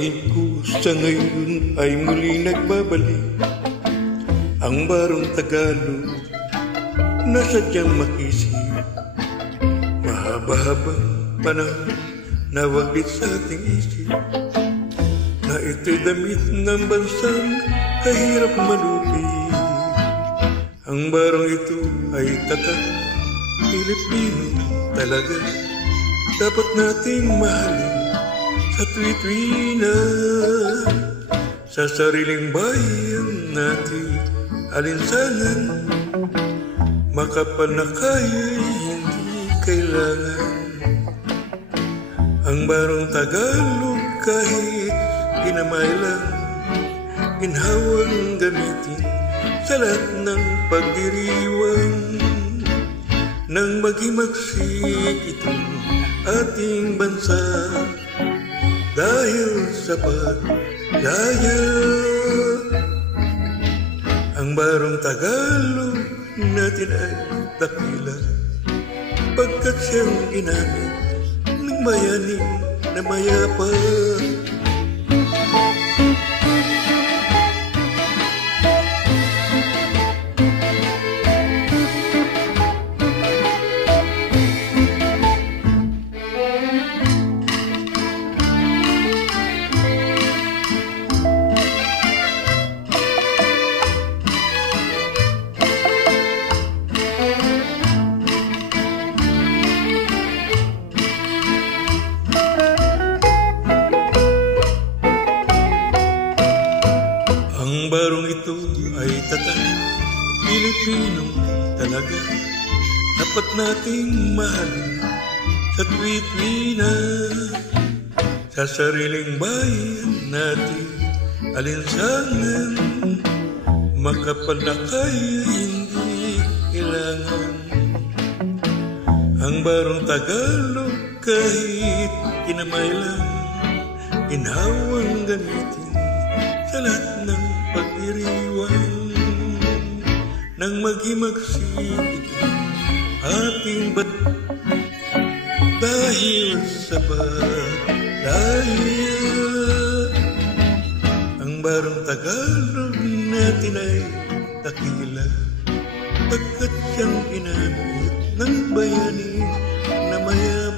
gawain ko sa ngayon ay muli nagbabalik. Ang barong Tagalog na sadyang makisip. Mahaba-habang panahon na waglit sa ating isip, na ito'y damit ng bansang kahirap malupit. Ang barong ito ay tatak Pilipino talaga. Dapat nating mahalin sa tuwi-tuwi na. Sa sariling bayan natin alinsangan, makapanakaya'y hindi kailangan. Ang barong Tagalog kahit ginamay lang, ginhawang gamitin sa lahat ng pagdiriwang. Nang maghimagsik itong ating bansa dahil sa pagdaya. Ang barong Tagalog natin ay dakila, pagkat siyang ginamit ng bayaning na mayapa. Ang barong ito ay tatak Pilipino talaga. Dapat nating mahalin sa tuwi-tuwi na. Sa sariling bayan natin alinsangan, makapanakay hindi kailangan. Ang barong Tagalog kahit kinamay lang, ginhawang gamitin sa lahat ng pagdiriwang. Nang maghimagsik ating dahil sa badaya. Ang barong Tagalog natin ay dakila, pagkat siyang ginamit ng bayani na maya.